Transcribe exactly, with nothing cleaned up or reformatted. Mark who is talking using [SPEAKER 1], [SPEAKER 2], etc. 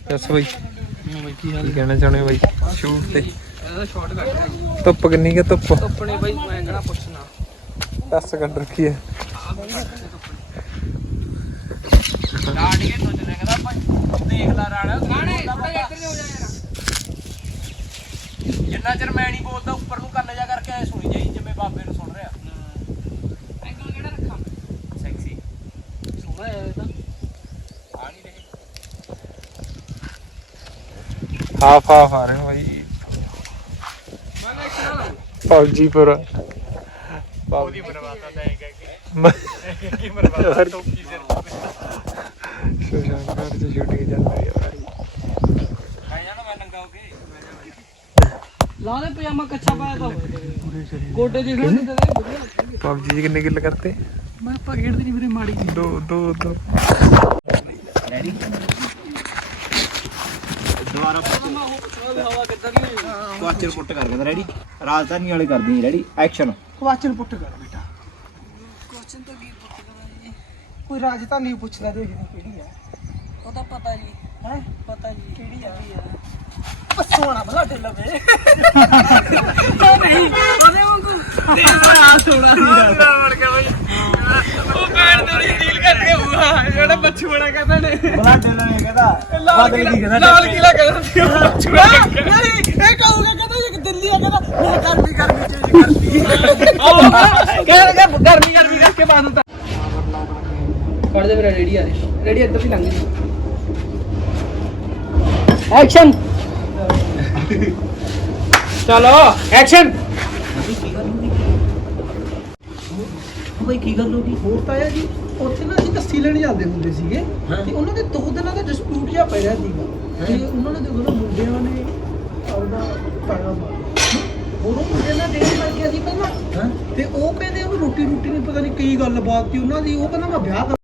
[SPEAKER 1] ਦੱਸ ਬਾਈ
[SPEAKER 2] ਬਾਈ ਕੀ ਹਾਲ
[SPEAKER 1] ਕੀ ਕਹਿਣਾ ਚਾਹੁੰਦੇ ਬਾਈ ਸ਼ੂਟ ਤੇ
[SPEAKER 2] ਇਹਦਾ ਸ਼ਾਰਟ ਕੱਟ
[SPEAKER 1] ਧੁੱਪ ਕਿੰਨੀ ਕੁ ਧੁੱਪ
[SPEAKER 2] ਆਪਣੇ ਬਾਈ ਮੈਂ ਕਹਿਣਾ ਪੁੱਛਣਾ
[SPEAKER 1] ਦਸ ਕੱਢ ਰੱਖੀ ਹੈ
[SPEAKER 2] ਲਾੜ ਕੇ ਸੋਚਦੇ ਕਹਿੰਦਾ ਭਾਈ ਦੇਖ ਲਾ ਰਾਣਾ ਰਾਣੇ ਇੱਧਰ ਹੋ ਜਾ ਯਾਰ ਜਿੰਨਾ ਚਿਰ ਮੈਂ ਨਹੀਂ ਬੋਲਦਾ ਉੱਪਰ ਨੂੰ ਕੰਨ ਜਾ ਕਰਕੇ ਐ ਸੁਣੀ ਜਾਈ ਜਿਵੇਂ ਬਾਬੇ ਨੂੰ ਸੁਣ ਰਿਹਾ ਐਂਗਲ ਕਿਹੜਾ ਰੱਖਾਂ ਸੈਕਸੀ ਸੋਹਣਾ ਹੈ ਇਹ ਤਾਂ ਆ ਨਹੀਂ ਰਹੇ
[SPEAKER 1] ਹਾਫ ਹਾਫ ਆ ਰਹੇ ਬਾਈ ਫੌਜੀਪੁਰ
[SPEAKER 2] ਉਹਦੀ ਮਰਵਾਤਾ ਤਾਂ ਇਹ ਕਹਿ ਕੇ ਕੀ ਮਰਵਾਤਾ ਟੋਪੀ ਸਿਰ
[SPEAKER 1] ਸ਼ੋਸ਼ਾਨ ਘਾਟ ਚ ਸ਼ੂਟਿੰਗ ਚੱਲ ਰਹੀ ਹੈ ਭਾਈ
[SPEAKER 2] ਮੈਂ ਜਾਣਾ ਮੈਂ ਨੰਗਾ ਹੋ ਕੇ ਲਾ ਦੇ ਪਜਾਮਾ ਕੱਚਾ ਪਾਇਆ ਤਾਂ ਗੋਡੇ ਦੀ ਖੇਡ ਦੇ ਵਧੀਆ
[SPEAKER 1] ਪਬਜੀ ਚ ਕਿੰਨੇ ਕਿੱਲ ਕਰਤੇ
[SPEAKER 2] ਮੈਂ ਆਪਾਂ ਖੇਡਦੇ ਨਹੀਂ ਵੀਰੇ ਮਾੜੀ ਜੀ
[SPEAKER 1] ਦੋ ਦੋ ਦੋ
[SPEAKER 2] ਰੈਡੀ ਦੁਬਾਰਾ ਹਵਾ ਕਿੱਧਰ ਨਹੀਂ
[SPEAKER 3] ਕੁਆਚਰ ਪੁੱਟ ਕਰ ਕਹਿੰਦਾ ਰੈਡੀ ਰਾਜਧਾਨੀ ਵਾਲੇ ਕਰਦੀ ਰੈਡੀ ਐਕਸ਼ਨ
[SPEAKER 4] ਕੁਆਚਨ ਪੁੱਟ ਕਰ ਬੇਟਾ ਕੁਆਚਨ ਤਾਂ ਕੀ ਪੁੱਛਦਾ ਜੀ ਕੋਈ ਰਾਜਧਾਨੀ ਪੁੱਛਦਾ ਦੇਖਦੇ ਕਿਹੜੀ ਹੈ
[SPEAKER 2] ਉਹਦਾ ਪਤਾ ਜੀ
[SPEAKER 4] ਹੈ
[SPEAKER 2] ਪਤਾ ਜੀ
[SPEAKER 4] ਕਿਹੜੀ ਆ ਪਸੋਣਾ ਭਲਾ ਢਿੱਲ ਵੇ
[SPEAKER 2] ਨਹੀਂ ਉਹਦੇ ਵਾਂਗੂ ਤੇ ਆ ਥੋੜਾ ਸੀ ਵੜ ਕੇ ਬਈ ਉਹ ਪੈਣ ਦੇ ਰੀਲ ਕਰਕੇ ਹੋਊਗਾ ਜਿਹੜਾ ਬੱਚੂ ਬਣਾ ਕਹਿੰਦਾ ਨੇ
[SPEAKER 3] ਬਲਾਡੇ ਨੇ ਕਹਿੰਦਾ
[SPEAKER 4] ਲਾਲ
[SPEAKER 3] ਕੀ ਕਹਿੰਦਾ
[SPEAKER 2] ਲਾਲ ਕਿਲਾ ਕਹਿੰਦਾ ਸੀ ਉਹ ਬੱਚੂ ਬਣਾ ਕੇ
[SPEAKER 4] ਨਹੀਂ ਇਹ ਕਹੂਗਾ ਕਹਿੰਦਾ ਜੇ ਦਿੱਲੀ ਆ ਕਹਿੰਦਾ ਮੈਂ ਗਰਮੀ ਗਰਮੀ ਚੇਂਜ ਕਰਦੀ
[SPEAKER 2] ਕਹਿ ਰਿਹਾ ਗਰਮੀ ਗਰਮੀ ਕਰਕੇ ਬਾਅਦ ਹੁੰਦਾ ਫੜ ਦੇ ਮੇਰਾ ਰੈਡੀ ਆ ਰਿਹਾ ਰੈਡੀ ਇੱਧਰ ਦੀ ਲੰਘ ਐਕਸ਼ਨ ਚਲੋ ਐਕਸ਼ਨ
[SPEAKER 4] ਬਈ ਕੀ ਗੱਲ ਹੋ ਗਈ ਹੋਰ ਤਾਂ ਆ ਜੀ ਉੱਥੇ ਨਾ ਅਸੀਂ ਲੱਸੀ ਲੈਣ ਜਾਂਦੇ ਹੁੰਦੇ ਸੀਗੇ ਤੇ ਉਹਨਾਂ ਦੇ ਦੋ ਦਿਨਾਂ ਦਾ ਡਿਸਪਿਊਟ ਜਿਹਾ ਪੈ ਰਿਹਾ ਸੀਗਾ ਤੇ ਉਹਨਾਂ ਨੇ ਜਦੋਂ ਮੁੰਡਿਆਂ ਨੇ ਆਪਦਾ ਪਾਇਆ ਮਾਰਿਆ ਉਹ ਮੁੰਡੇ ਨਾਲ ਡੇਟ ਲੱਗ ਗਿਆ ਸੀ ਪਹਿਲਾਂ ਤੇ ਉਹ ਕਹਿੰਦੇ ਉਹ ਰੋਟੀ ਰੋਟੀ ਨਹੀਂ ਪਤਾ ਨਹੀਂ ਕੀ ਗੱਲਬਾਤ ਸੀ ਉਹਨਾਂ ਦੀ ਉਹ ਕਹਿੰਦਾ ਮੈਂ ਵਿਆਹ